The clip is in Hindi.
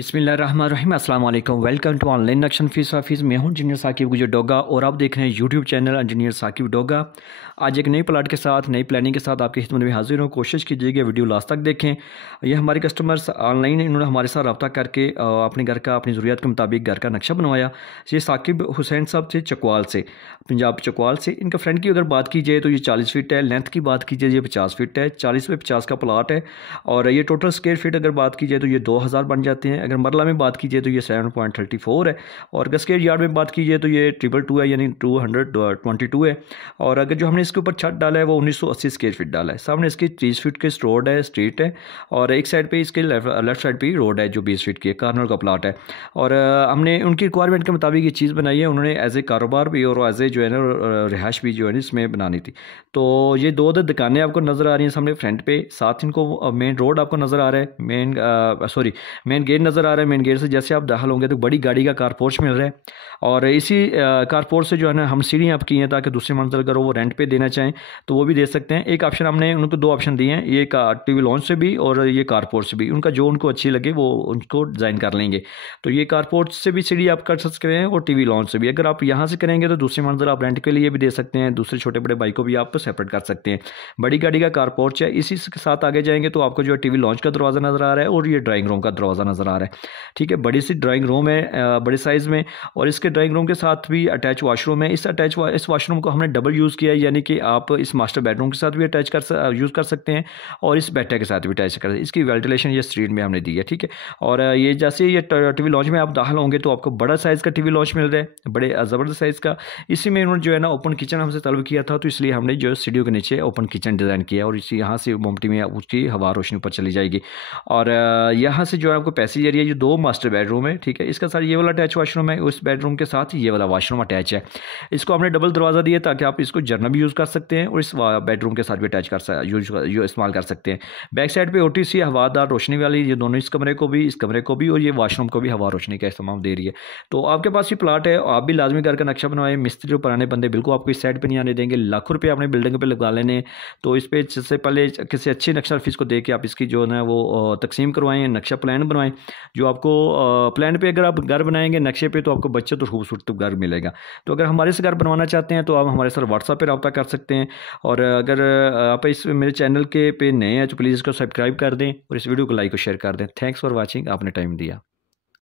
बिस्मिल्लाहिर्रहमानिर्रहीम अस्सलाम वालेकुम। वेलकम टू ऑनलाइन नक्शन फीस ऑफिस। मैं हूं इंजीनियर साकिब गुजर डोगा और आप देख रहे हैं YouTube channel engineer Saqib Doga. आज एक नई प्लाट के साथ नई प्लानिंग के साथ आपकी खिदमत में हाजिर हूं। कोशिश कीजिएगा वीडियो लास्ट तक देखें। ये हमारे कस्टमर्स ऑनलाइन इन्होंने हमारे साथ रब्ता करके अपने घर का अपनी ज़रूरियात के मुताबिक घर का नक्शा बनवाया। ये साकिब हुसैन साहब थे चकवाल से, पंजाब चकवाल से। इनका फ्रंट की अगर बात की जाए तो ये 40 फीट है। लेंथ की बात की जाए ये 50 फीट है। 40 पे 50 का प्लाट है और ये टोटल स्क्वायर फीट अगर बात की जाए तो ये 2000 बन जाते हैं। अगर मरला में बात कीजिए तो ये 7.34 है और अगर स्क्वायर यार्ड में बात कीजिए तो ये 222 है, यानी 222 है। और अगर जो हमने इसके ऊपर छत डाला है वो 1980 स्क्वायर फीट डाला है। सामने इसकी 30 फीट के रोड है, स्ट्रीट है और एक साइड पे इसके लेफ्ट साइड पे रोड है जो 20 फीट की है, कार्नर का प्लाट है। और हमने उनकी रिक्वायरमेंट के मुताबिक ये चीज़ बनाई है। उन्होंने एज ए कारोबार भी और एज ए जो है ना रिहाइश भी जो है ना इसमें बनानी थी। तो ये दो दुकानें आपको नज़र आ रही हैं सामने फ्रंट पे, साथ इनको मेन रोड आपको नज़र आ रहा है, मेन गेट नज़र आ रहा है। मेन गेट से जैसे आप दाखिल होंगे तो बड़ी गाड़ी का कारपोर्च मिल रहा है और इसी कारपोर्च से जो है ना हम सीढ़ियाँ आप की हैं ताकि दूसरी मंजिल अगर वो रेंट पे देना चाहें तो वो भी दे सकते हैं। एक ऑप्शन हमने उनको दो ऑप्शन दिए हैं, ये टीवी लॉन्च से भी और ये कारपोर्ट से भी। उनका जो उनको अच्छी लगे वो उनको डिज़ाइन कर लेंगे। तो ये कारपोर्ट से भी सीढ़ी आप कर सकते हैं और टीवी लॉन्च से भी। अगर आप यहाँ से करेंगे तो दूसरी मंजिल आप रेंट के लिए भी दे सकते हैं, दूसरे छोटे बड़े बाइक को भी आप सेपरेट कर सकते हैं। बड़ी गाड़ी का कारपोर्च है। इसी के साथ आगे जाएंगे तो आपको जो है टीवी लॉन्च का दरवाज़ा नज़र आ रहा है और ये ड्राइंग रूम का दरवाज़ा नज़र आ रहा है। ठीक है, बड़ी सी ड्राइंग रूम है बड़े साइज़ में और इसके ड्राइंग रूम के साथ भी अटैच वॉशरूम है। इस वॉशरूम को हमने डबल यूज़ किया है, यानी कि आप इस मास्टर बेडरूम के साथ भी यूज़ कर सकते हैं और इस बेड के साथ भी अटैच कर सकते हैं। इसकी वेंटिलेशन ये स्ट्रीट में हमने दी है। ठीक है, और ये जैसे ये टीवी लॉन्च में आप दाखिल होंगे तो आपको बड़ा साइज़ का टीवी लॉन्च मिल रहा है, बड़े ज़बरदस्त साइज़ का। इसी में इन्होंने जो है ना ओपन किचन हमसे तलब किया था, तो इसलिए हमने जो सीढ़ियों के नीचे ओपन किचन डिज़ाइन किया और इसी यहाँ से मोमटी में उसकी हवा रोशनी ऊपर चली जाएगी। और यहाँ से जो है आपको पैसेज एरिया, ये दो मास्टर बेडरूम है। ठीक है, इसका साथ ये वाला अटैच वॉशरूम है, उस बेडरूम के साथ ये वाला वॉशरूम अटैच है। इसको हमने डबल दरवाज़ा दिया ताकि आप इसको जरना भी यूज़ कर सकते हैं और इस बेडरूम के साथ भी अटैच इस्तेमाल कर सकते हैं। बैक साइड पे OTC हवादार रोशनी वाली, ये दोनों इस कमरे को भी और ये वॉशरूम को भी हवा रोशनी का इस्तेमाल दे रही है। तो आपके पास ये प्लाट है, आप भी लाजमी घर का नक्शा बनवाएं। मिस्त्री पुराने बंदे बिल्कुल आपको इस साइड पर नहीं आने देंगे। लाखों रुपये आपने बिल्डिंग पर लगा लेने, तो इस पर सबसे पहले किसी अच्छी नक्शा फीस को दे के आप इसकी जो है वो तकसीम करवाएं, नक्शा प्लान बनवाएं। जो आपको प्लान पे अगर आप घर बनाएंगे नक्शे पे तो आपको बचत और खूबसूरत घर मिलेगा। तो अगर हमारे से घर बनवाना चाहते हैं तो आप हमारे साथ व्हाट्सएप पे रब्ता कर सकते हैं। और अगर आप इस मेरे चैनल के पे नए हैं तो प्लीज़ इसको सब्सक्राइब कर दें और इस वीडियो को लाइक और शेयर कर दें। थैंक्स फॉर वॉचिंग, आपने टाइम दिया।